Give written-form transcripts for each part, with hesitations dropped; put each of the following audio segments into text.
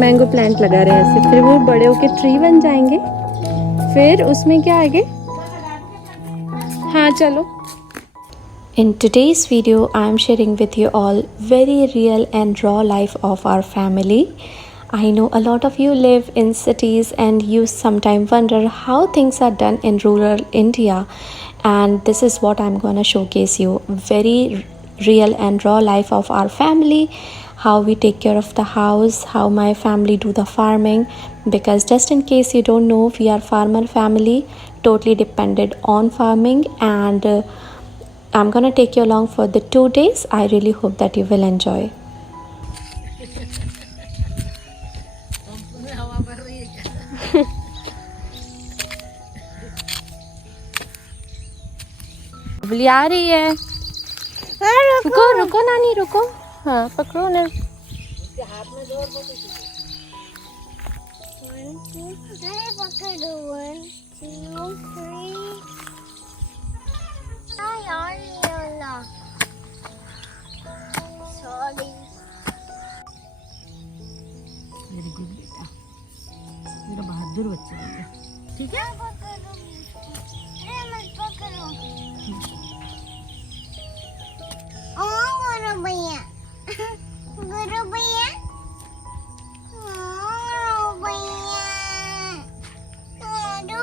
Mango plant लगा रहे हैं ऐसे, फिर वो बड़े होके ट्री बन जाएंगे, फिर उसमें क्या आगे। हाँ चलो। In today's video, I am sharing with you all very real and raw life of our family. I know a lot of you live in cities and you sometimes wonder how things are done in rural India, and this is what I'm going to showcase you. Very real and raw life of our family, how we take care of the house, how my family do the farming, because just in case you don't know, we are farmer family, totally dependent on farming, and I'm gonna take you along for the 2 days. I really hope that you will enjoy. बुली आ रही है। रुको रुको नानी रुको। हाँ पकड़ो ना। Very good बेटा, मेरा बहादुर बच्चा है। ठीक है भैया गुरु भैया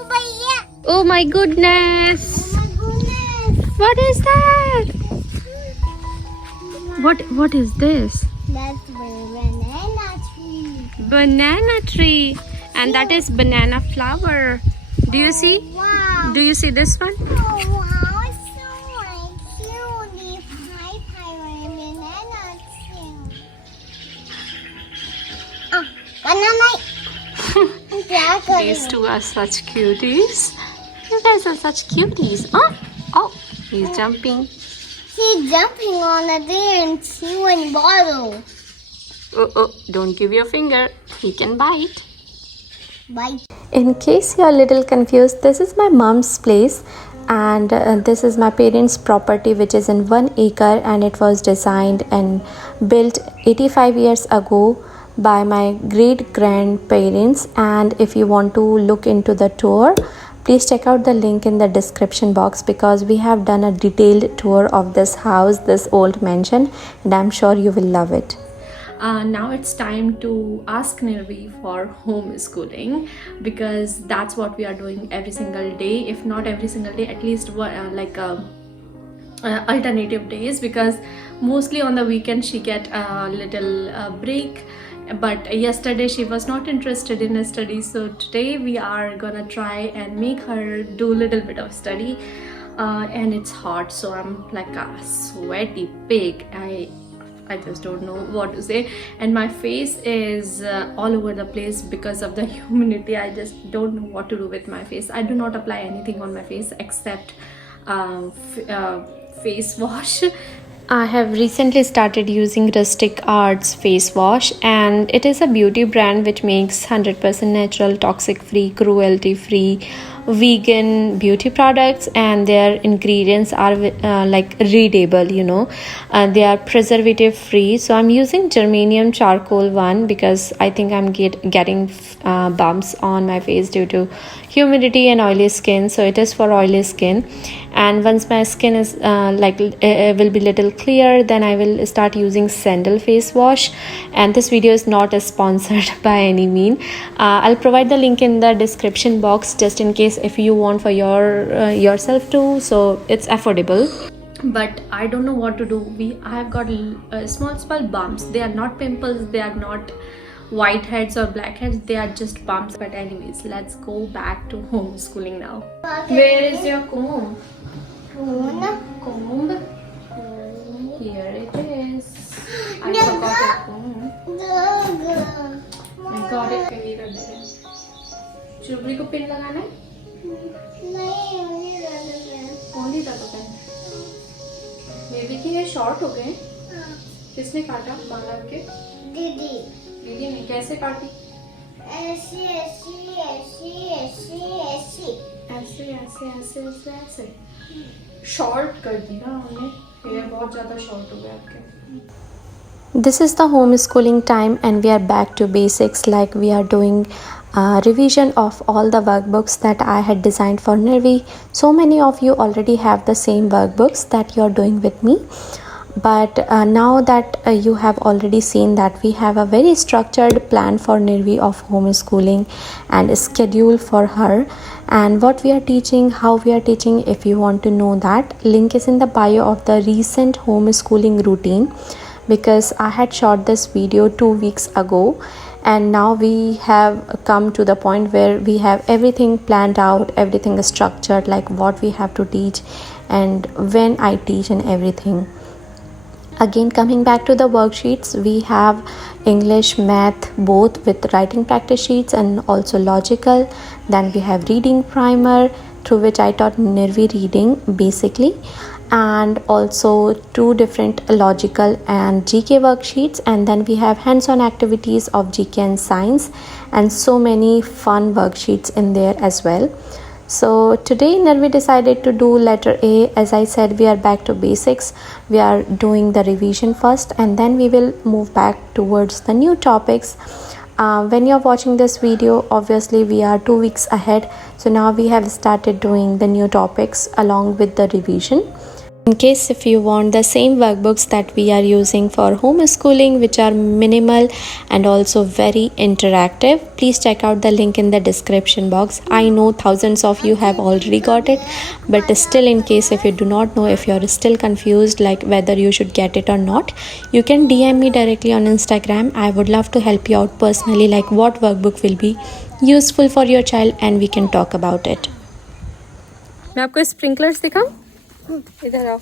भैया। Oh my goodness! What is that? What is this? That's banana tree. Banana tree, and that is banana flower. Do you see? Wow. Do you see this one? Oh wow, it's so cute. Banana tree. Banana. क्या कर रही These two are such cuties. You guys are such cuties. Oh, he's jumping. She's jumping on the there and chewing bottle. Oh, don't give your finger. He can bite. Bite. In case you are a little confused, this is my mom's place, and this is my parents' property, which is in 1 acre, and it was designed and built 85 years ago by my great grandparents. And if you want to look into the tour, please check out the link in the description box, because we have done a detailed tour of this house, this old mansion, and I'm sure you will love it. Now it's time to ask Nirvi for homeschooling, because that's what we are doing every single day. If not every single day, at least alternative days, because mostly on the weekend she get a little break. But yesterday she was not interested in study, so today we are gonna try and make her do a little bit of study. And it's hot, so I'm like a sweaty pig. I just don't know what to say, and my face is all over the place because of the humidity. I just don't know what to do with my face. I do not apply anything on my face except face wash. I have recently started using Rustic Arts face wash, and it is a beauty brand which makes 100% natural, toxic free, cruelty free, vegan beauty products, and their ingredients are like readable, they are preservative free. So I'm using germanium charcoal one, because I think I'm getting bumps on my face due to humidity and oily skin, so it is for oily skin. And once my skin is will be little clear, then I will start using sandal face wash. And this video is not sponsored by any mean. I'll provide the link in the description box, just in case if you want for yourself too, so it's affordable. But I don't know what to do. I have got small bumps. They are not pimples, they are not white heads or black heads, they are just bumps. But anyways, let's go back to homeschooling now. Where is your comb? Comb. Here it is. I forgot your comb. I got it. कहीं रख दे। चुबड़ी को pin लगाना है? कौन सी तो pen? Baby की ये short हो गए। किसने काटा बाल आपके? दीदी। दीदी ने कैसे काटी? ऐसे ऐसे ऐसे ऐसे ऐसे ऐसे ऐसे ऐसे ऐसे ऐसे शॉर्ट कर दी ना हमने। हेयर बहुत ज़्यादा शॉर्ट हो गया आपके। This is the homeschooling time and we are back to basics, like we are doing revision of all the workbooks that I had designed for Nirvi. So many of you already have the same workbooks that you are doing with me. But now that you have already seen that we have a very structured plan for Nirvi of homeschooling and a schedule for her, and what we are teaching, how we are teaching, if you want to know that, link is in the bio of the recent homeschooling routine, because I had shot this video 2 weeks ago and now we have come to the point where we have everything planned out, everything is structured, like what we have to teach and when I teach and everything. Again, coming back to the worksheets, we have English, math, both with writing practice sheets and also logical. Then we have reading primer, through which I taught Nirvi reading basically, and also 2 different logical and GK worksheets. And then we have hands-on activities of GK and science, and so many fun worksheets in there as well. So today Nirvi decided to do letter A. As I said, we are back to basics. We are doing the revision first and then we will move back towards the new topics. When you're watching this video, obviously we are 2 weeks ahead. So now we have started doing the new topics along with the revision. In case if you want the same workbooks that we are using for homeschooling, which are minimal and also very interactive, please check out the link in the description box. I know thousands of you have already got it, but still, in case if you do not know, if you're still confused like whether you should get it or not, you can DM me directly on Instagram. I would love to help you out personally, like what workbook will be useful for your child, and we can talk about it. मैं आपको sprinklers दिखाऊं? इधर आओ.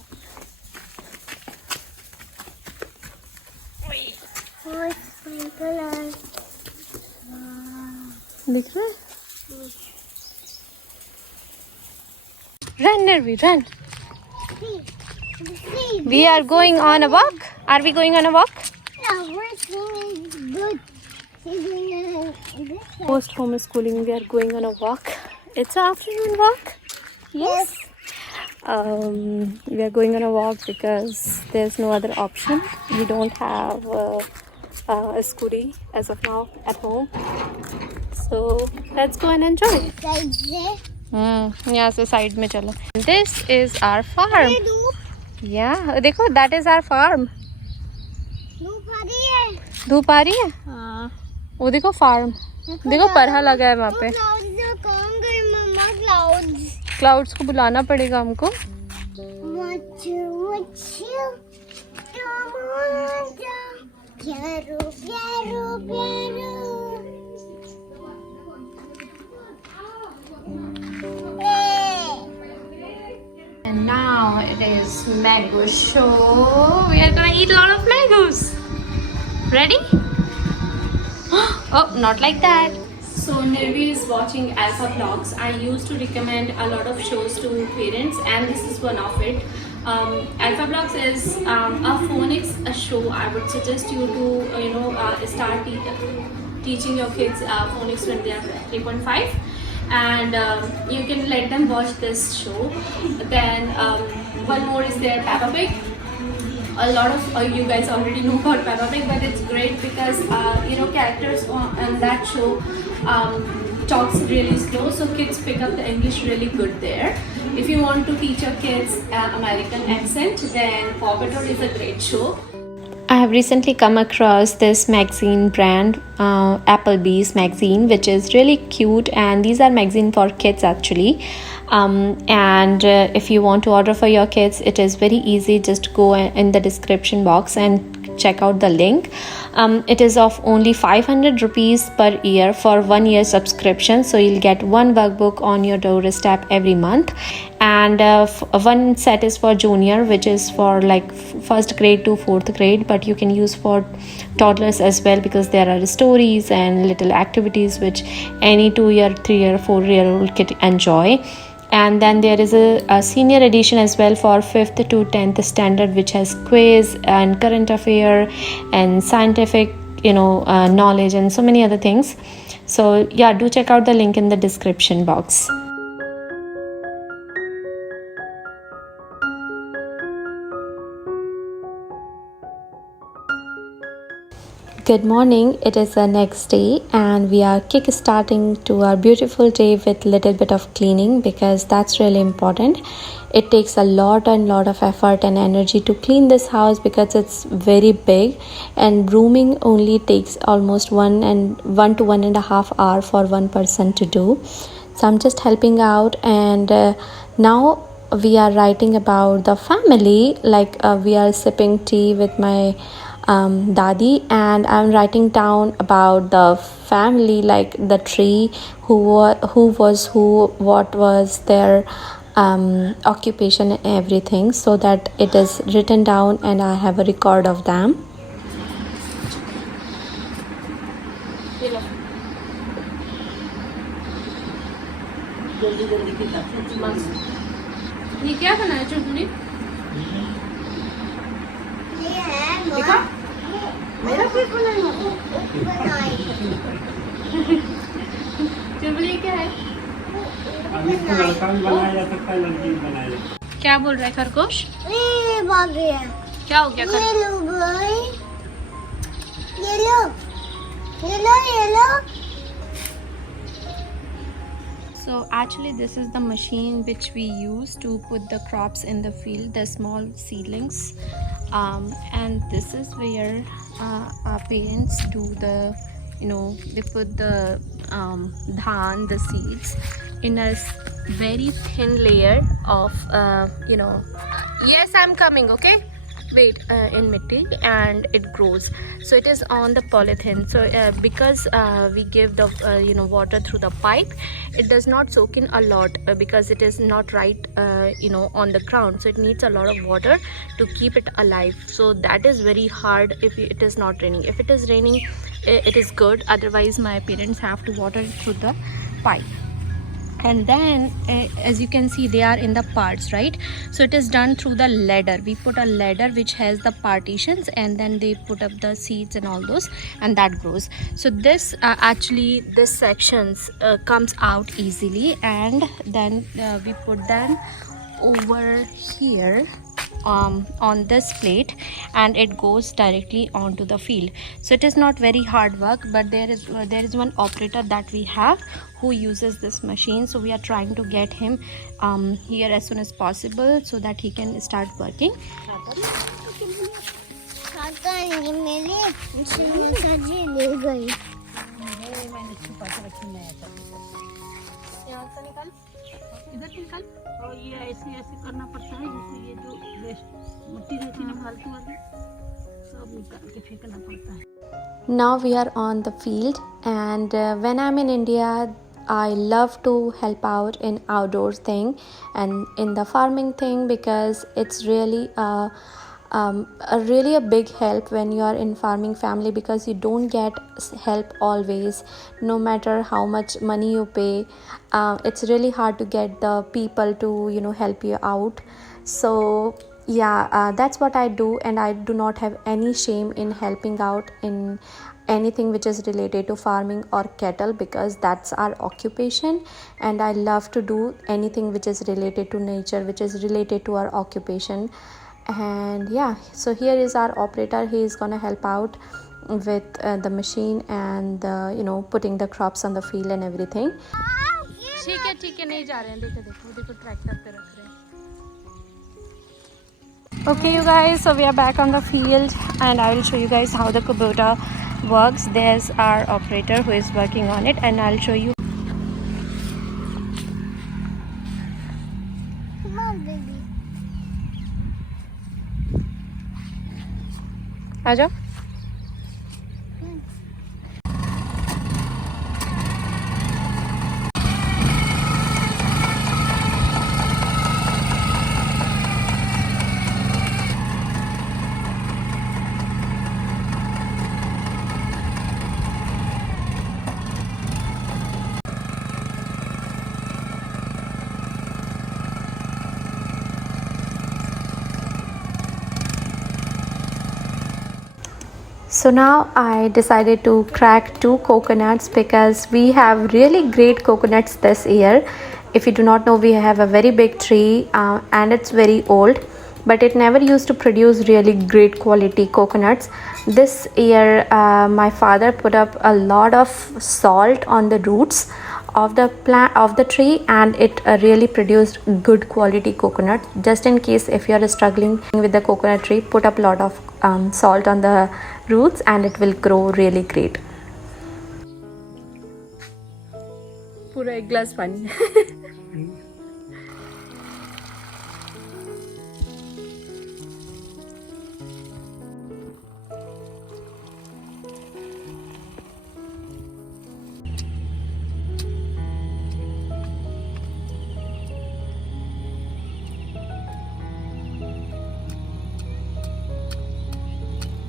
दिख रहा है? Run, Nirvi, run. We are going on a walk. Are we going on a walk? No, we're singing good. Singing Post homeschooling, we are going on a walk. It's an afternoon walk. Yes. We are going on a walk because there's no other option. We don't have a scooty as of now at home. So let's go and enjoy. यहाँ से side में चलो. This is our farm. Yeah, देखो, that is our farm. धूप आ रही है? हाँ. वो देखो फार्म. देखो परहा लगा है वहाँ पे. क्लाउड्स को बुलाना पड़ेगा हमको. And now it is mango show. We are gonna eat a lot of mangoes. Ready? Oh, not like that. So Nirvi is watching Alpha Vlogs. I used to recommend a lot of shows to parents, and this is one of it. Alpha Vlogs is a phonics show. I would suggest you to start teaching your kids phonics when they are 3.5, and you can let them watch this show. Then one more is there, Peppa Pig. A lot of you guys already know about Peppa Pig, but it's great because characters on that show talks really slow, so kids pick up the English really good there. If you want to teach your kids American accent, then Paw Patrol is a great show. I have recently come across this magazine brand, Applebee's magazine, which is really cute, and these are magazine for kids actually. And if you want to order for your kids, it is very easy. Just go in the description box and check out the link. It is of only 500 rupees per year for 1 year subscription, so you'll get one workbook on your doorstep every month, and one set is for junior, which is for like first grade to 4th grade, but you can use for toddlers as well, because there are stories and little activities which any 2-year, 3-year, 4-year-old kid enjoy. And then there is a senior edition as well for 5th to 10th standard, which has quiz and current affair and scientific knowledge and so many other things. So yeah, do check out the link in the description box. Good morning. It is the next day and we are kick-starting to our beautiful day with little bit of cleaning because that's really important. It takes a lot of effort and energy to clean this house because it's very big, and brooming only takes almost 1 to 1.5 hours for one person to do. So I'm just helping out, and now we are writing about the family, like we are sipping tea with my Dadi, and I'm writing down about the family, like the tree, who was who, what was their occupation and everything, so that it is written down and I have a record of them. जल्दी जल्दी की ये क्या बनाया चुटनी? ये है देखा मेरा कोई बनाई बनाई चुटनी क्या है? अभी तो लड़का भी बनाया जा सकता है, लड़की भी बनाया जा सकता है। क्या बोल रहा है खरगोश? ये भाग गया क्या हो गया ये लो भाई ये लो ये लो ये लो So actually this is the machine which we use to put the crops in the field, the small seedlings, and this is where our parents do the, they put the dhan, the seeds, in a very thin layer of yes, I'm coming, okay, wait, in mitti, and it grows. So it is on the polythene. So because we give the water through the pipe, it does not soak in a lot because it is not right on the ground, so it needs a lot of water to keep it alive. So that is very hard if it is not raining. If it is raining, it is good. Otherwise my parents have to water it through the pipe. And then as you can see, they are in the parts, right? So it is done through the ladder. We put a ladder which has the partitions, and then they put up the seeds and all those, and that grows. So this actually this sections comes out easily, and then we put them over here on this plate, and it goes directly onto the field. So it is not very hard work, but there is one operator that we have who uses this machine. So we are trying to get him here as soon as possible so that he can start working. खाता नहीं मेरे सजी ले गई मैंने छुपा के रखी नया यहाँ से निकाल, इधर निकाल। और ये ऐसे ऐसे करना पड़ता है, जैसे ये जो वेस्ट मिट्टी रहती है फालतू वाली सब निकाल के फेंकना पड़ता है। Now we are on the field, and when I'm in India, I love to help out in outdoors thing and in the farming thing, because it's really a big help when you are in farming family, because you don't get help always, no matter how much money you pay. It's really hard to get the people to help you out. So yeah, that's what I do, and I do not have any shame in helping out in anything which is related to farming or cattle, because that's our occupation, and I love to do anything which is related to nature, which is related to our occupation. And yeah, so here is our operator. He is gonna help out with the machine and putting the crops on the field and everything. ठीक है नहीं जा रहे हैं, देखो tractor पे रख रहे हैं. Okay you guys, so we are back on the field, and I will show you guys how the Kubota works. There's our operator who is working on it, and I'll show you. Come on baby आजा. So now I decided to crack 2 coconuts because we have really great coconuts this year. If you do not know, we have a very big tree and it's very old. but it never used to produce really great quality coconuts. This year my father put up a lot of salt on the roots of the plant of the tree, and it really produced good quality coconut. Just in case if you are struggling with the coconut tree, put up a lot of salt on the roots and it will grow really great. पूरा एक glass पानी.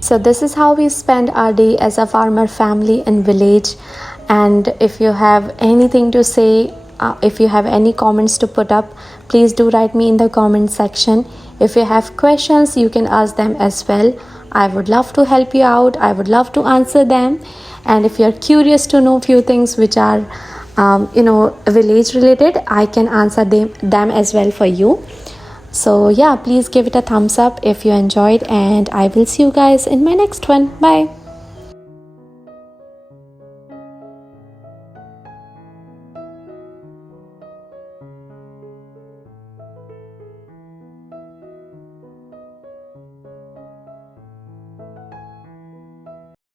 So this is how we spend our day as a farmer family in village. And if you have anything to say, if you have any comments to put up, please do write me in the comment section. If you have questions, you can ask them as well. I would love to help you out. I would love to answer them. And if you're curious to know few things which are village related, I can answer them as well for you. So yeah, please give it a thumbs up if you enjoyed, and I will see you guys in my next one. Bye.